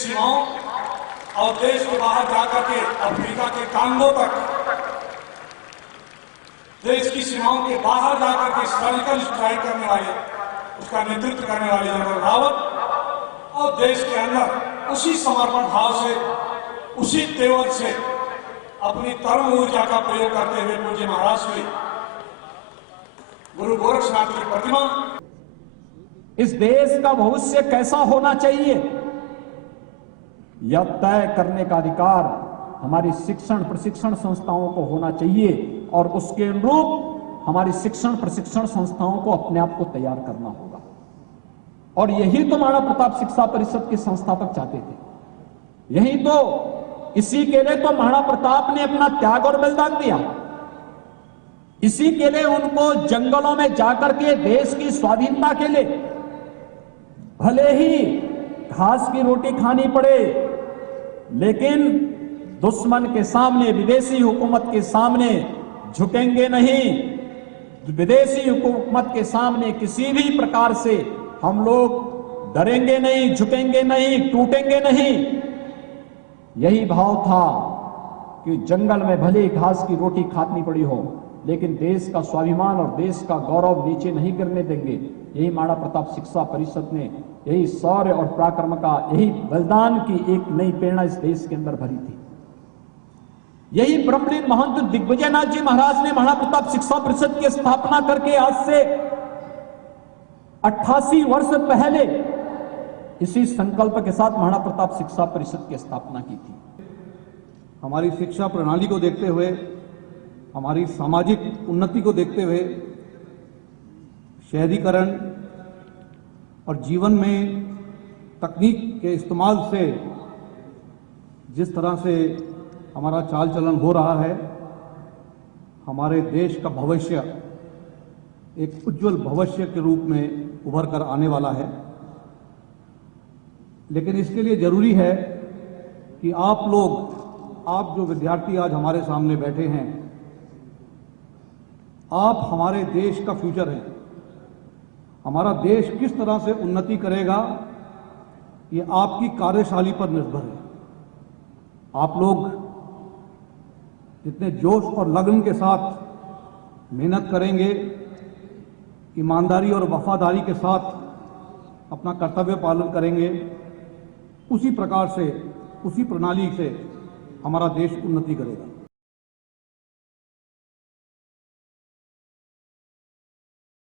सीमाओं और देश के बाहर जाकर के अफ्रीका के कांगो तक, देश की सीमाओं के बाहर जाकर के सर्जिकल स्ट्राइक करने वाले, उसका नेतृत्व करने वाले जनरल रावत और देश के अंदर उसी समर्पण भाव से, उसी तेवर से अपनी तरुण ऊर्जा का प्रयोग करते हुए पूज्य महाराज श्री गुरु गोरक्षनाथ की प्रतिमा, इस देश का भविष्य कैसा होना चाहिए यह तय करने का अधिकार हमारी शिक्षण प्रशिक्षण संस्थाओं को होना चाहिए और उसके अनुरूप हमारी शिक्षण प्रशिक्षण संस्थाओं को अपने आप को तैयार करना होगा। और यही तो महाराणा प्रताप शिक्षा परिषद के संस्थापक चाहते थे। यही तो, इसी के लिए तो महाराणा प्रताप ने अपना त्याग और बलिदान दिया। इसी के लिए उनको जंगलों में जाकर के देश की स्वाधीनता के लिए भले ही घास की रोटी खानी पड़े, लेकिन दुश्मन के सामने, विदेशी हुकूमत के सामने झुकेंगे नहीं। विदेशी हुकूमत के सामने किसी भी प्रकार से हम लोग डरेंगे नहीं, झुकेंगे नहीं, टूटेंगे नहीं। यही भाव था कि जंगल में भले घास की रोटी खानी पड़ी हो, लेकिन देश का स्वाभिमान और देश का गौरव नीचे नहीं करने देंगे। यही महाराणा प्रताप शिक्षा परिषद ने, यही शौर्य और पराक्रम का, यही बलिदान की एक नई प्रेरणा इस देश के अंदर भरी थी। यही ब्रह्मलीन महंत दिग्विजयनाथ जी महाराज ने महाराणा प्रताप शिक्षा परिषद की स्थापना करके आज से 88 वर्ष पहले इसी संकल्प के साथ महाराणा प्रताप शिक्षा परिषद की स्थापना की थी। हमारी शिक्षा प्रणाली को देखते हुए, हमारी सामाजिक उन्नति को देखते हुए, शहरीकरण और जीवन में तकनीक के इस्तेमाल से जिस तरह से हमारा चाल चलन हो रहा है, हमारे देश का भविष्य एक उज्जवल भविष्य के रूप में उभर कर आने वाला है। लेकिन इसके लिए जरूरी है कि आप लोग, आप जो विद्यार्थी आज हमारे सामने बैठे हैं, आप हमारे देश का फ्यूचर हैं। हमारा देश किस तरह से उन्नति करेगा ये आपकी कार्यशैली पर निर्भर है। आप लोग जितने जोश और लगन के साथ मेहनत करेंगे, ईमानदारी और वफादारी के साथ अपना कर्तव्य पालन करेंगे, उसी प्रकार से, उसी प्रणाली से हमारा देश उन्नति करेगा।